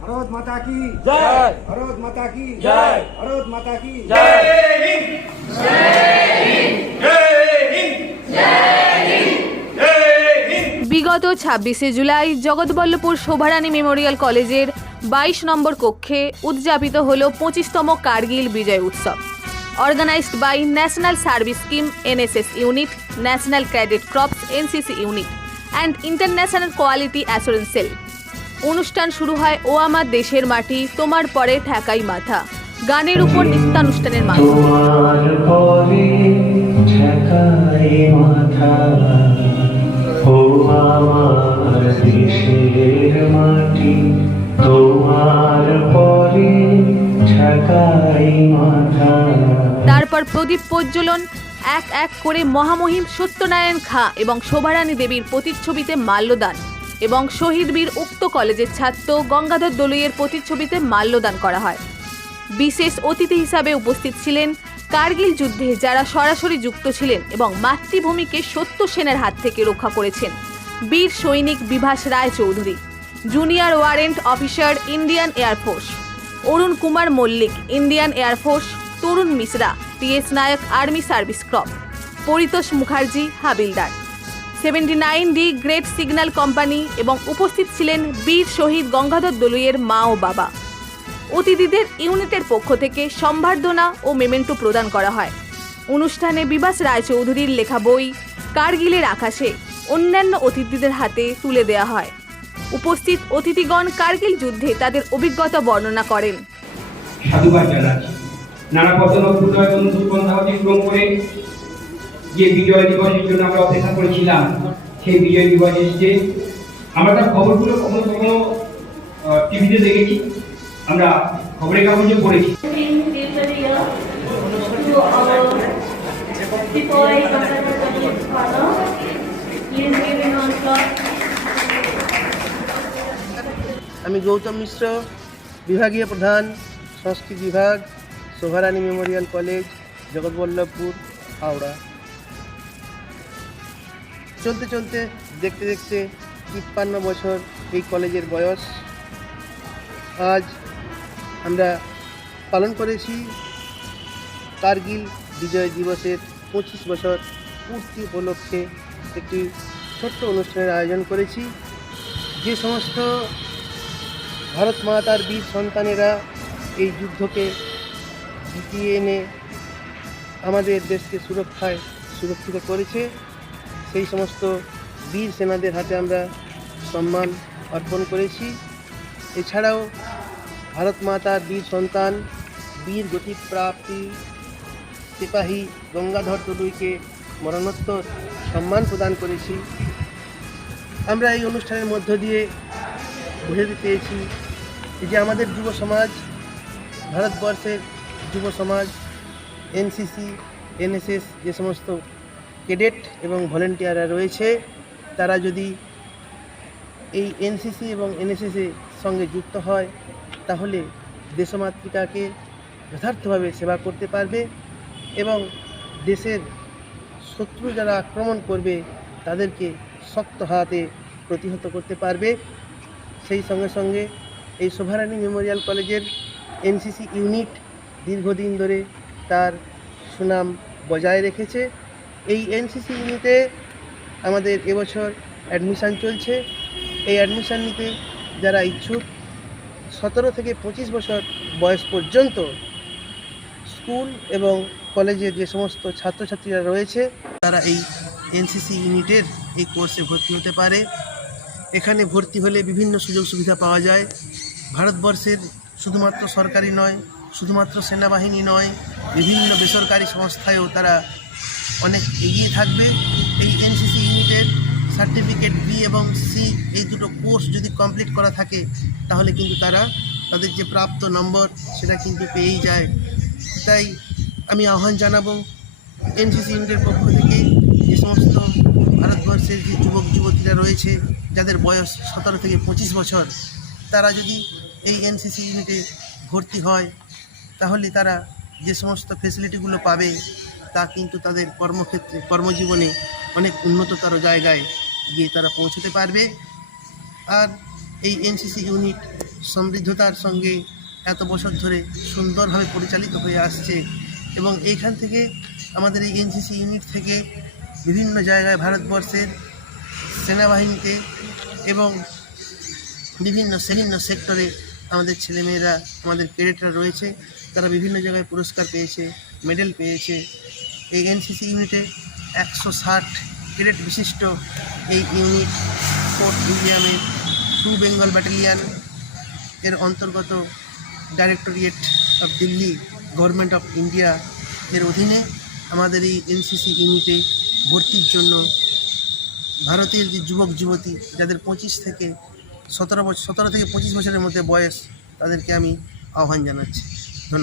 ভারত মাতা কি? জয়। ভারত মাতা কি? জয়। ভারত মাতা কি? জয়। বিগত ছাব্বিশে জুলাই জগৎবল্লভপুর শোভারানী মেমোরিয়াল কলেজের বাইশ নম্বর কক্ষে উদযাপিত হল পঁচিশতম কার্গিল বিজয় উৎসব। Organised by national service scheme NSS unit national cadet corps NCC unit and international quality assurance cell অনুষ্ঠান শুরু হয় ও আমার দেশের মাটি তোমার পরে ঠেকাই মাথা। গানের উপর নৃত্যানুষ্ঠানের মাধ্যমে তারপর প্রদীপ প্রজ্বলন এক এক করে মহামহিম সত্যনারায়ণ খাঁ এবং শোভারানী দেবীর প্রতিচ্ছবিতে মাল্যদান। এবং শহীদ বীর উক্ত কলেজের ছাত্র গঙ্গাধর দলুইয়ের প্রতিচ্ছবিতে মাল্যদান করা হয়। বিশেষ অতিথি হিসাবে উপস্থিত ছিলেন কার্গিল যুদ্ধে যারা সরাসরি যুক্ত ছিলেন এবং মাতৃভূমিকে সত্য সেনের হাত থেকে রক্ষা করেছেন। বীর সৈনিক Bibhas Roy Chowdhury, junior warrant officer Indian air force Arun Kumar Mallick, Indian air force Tarun Mishra, TS Nayak army service corps, Paritosh Mukherjee, havildar. Seventy nine D great signal company এবং উপস্থিত ছিলেন বীর শহীদ গঙ্গাধর দলুইয়ের মা ও বাবা। অতিথিদের ইউনিটের পক্ষ থেকে সম্বর্ধনা ও মেমেন্টো প্রদান করা হয়। অনুষ্ঠানে বিবাস রায়চৌধুরীর লেখা বই, কার্গিলের আকাশে অন্যান্য অতিথিদের হাতে তুলে দেওয়া হয়। উপস্থিত অতিথিগণ কার্গিল যুদ্ধে তাদের অভিজ্ঞতা বর্ণনা করেন। সাধুবাদ জানাচ্ছি। নানা পতন অভ্যুদয় বন্ধু বন্ধা অতিক্রম করে যে বিজয় দিবসের জন্য আমরা অপেক্ষা করেছিলাম, সেই বিজয় দিবস এসছে আমরা তার খবরগুলো কখনো কখনো টিভিতে দেখেছি, আমরা খবরের কাগজে পড়েছি. আমি গৌতম মিশ্র, বিভাগীয় প্রধান, সংস্কৃত বিভাগ শোভারানী মেমোরিয়াল কলেজ, জগৎবল্লভপুর, হাওড়া চলতে চলতে দেখতে দেখতে তিপ্পান্ন বছর এই কলেজের বয়স। আজ আমরা পালন করেছি কার্গিল বিজয় দিবসের পঁচিশ বছর পূর্তি উপলক্ষে একটি ছোট্ট অনুষ্ঠানের আয়োজন করেছি। যে সমস্ত ভারত মাতার বীর সন্তানেরা এই যুদ্ধকে জিতিয়ে এনে আমাদের দেশকে সুরক্ষায় সুরক্ষিত করেছে। সেই সমস্ত বীর সেনাদের হাতে আমরা সম্মান অর্পণ করেছি। এছাড়াও ভারত মাতার বীর সন্তান, বীর গতিপ্রাপ্তি সিপাহী গঙ্গাধর টুডুইকে মরণোত্তর সম্মান প্রদান করেছি। আমরা এই অনুষ্ঠানের মধ্য দিয়ে বুঝতে পেরেছি যে আমাদের যুব সমাজ, ভারতবর্ষের যুব সমাজ, এনসিসি, এনএসএস যে সমস্ত ক্যাডেট এবং ভলেন্টিয়াররা রয়েছে। তারা যদি এই এনসিসি এবং এনএসএসের সঙ্গে যুক্ত হয়, তাহলে দেশমাতৃকাকে যথার্থভাবে সেবা করতে পারবে এবং দেশের শত্রু যারা আক্রমণ করবে, তাদেরকে শক্ত হাতে প্রতিহত করতে পারবে। সেই সঙ্গে সঙ্গে এই শোভারানী মেমোরিয়াল কলেজের এনসিসি ইউনিট দীর্ঘদিন ধরে তার সুনাম বজায় রেখেছে। এই এনসিসি ইউনিটে আমাদের এবছর অ্যাডমিশান চলছে। এই অ্যাডমিশান নিতে যারা ইচ্ছুক, সতেরো থেকে পঁচিশ বছর বয়স পর্যন্ত স্কুল এবং কলেজের যে সমস্ত ছাত্রছাত্রীরা রয়েছে, তারা এই এনসিসি ইউনিটের এই কোর্সে ভর্তি হতে পারে। এখানে ভর্তি হলে বিভিন্ন সুযোগ সুবিধা পাওয়া যায়। ভারতবর্ষের শুধুমাত্র সরকারি নয়, শুধুমাত্র সেনাবাহিনী নয়, বিভিন্ন বেসরকারি সংস্থায়ও তারা অনেক এগিয়ে থাকবে। এই এনসিসি ইউনিটের সার্টিফিকেট বি এবং সি এই দুটো কোর্স যদি কমপ্লিট করা থাকে, তাহলে কিন্তু তারা তাদের যে প্রাপ্ত নম্বর সেটা কিন্তু পেয়েই যায়। তাই আমি আহ্বান জানাব এনসিসি ইউনিটের পক্ষ থেকে যে সমস্ত ভারতবর্ষের যে যুবক যুবতীরা রয়েছে, যাদের বয়স সতেরো থেকে পঁচিশ বছর, তারা যদি এই এনসিসি ইউনিটে ভর্তি হয়, তাহলে তারা যে সমস্ত ফেসিলিটিগুলো পাবে তা কিন্তু তাদের কর্মক্ষেত্রে, কর্মজীবনে অনেক উন্নততর জায়গায় গিয়ে তারা পৌঁছতে পারবে। আর এই এনসিসি ইউনিট সমৃদ্ধতার সঙ্গে এত বছর ধরে সুন্দরভাবে পরিচালিত হয়ে আসছে এবং এইখান থেকে আমাদের এই এনসিসি ইউনিট থেকে বিভিন্ন জায়গায় ভারতবর্ষের সেনাবাহিনীতে এবং বিভিন্ন শ্রেণীন্য সেক্টরে আমাদের ছেলেমেয়েরা, আমাদের ক্যাডেটরা রয়েছে। তারা বিভিন্ন জায়গায় পুরস্কার পেয়েছে, মেডেল পেয়েছে। এই এনসিসি ইউনিটে একশো ষাট ক্যাডেট বিশিষ্ট এই ইউনিট ফোর্ট উইলিয়ামের টু বেঙ্গল ব্যাটালিয়ান এর অন্তর্গত directorate of Delhi, government of India এর অধীনে আমাদের এই এনসিসি ইউনিটে ভর্তির জন্য ভারতের যে যুবক, যুবতী, যাদের পঁচিশ থেকে সতেরো বছর সতেরো থেকে পঁচিশ বছরের মধ্যে বয়স, তাদেরকে আমি আহ্বান জানাচ্ছি।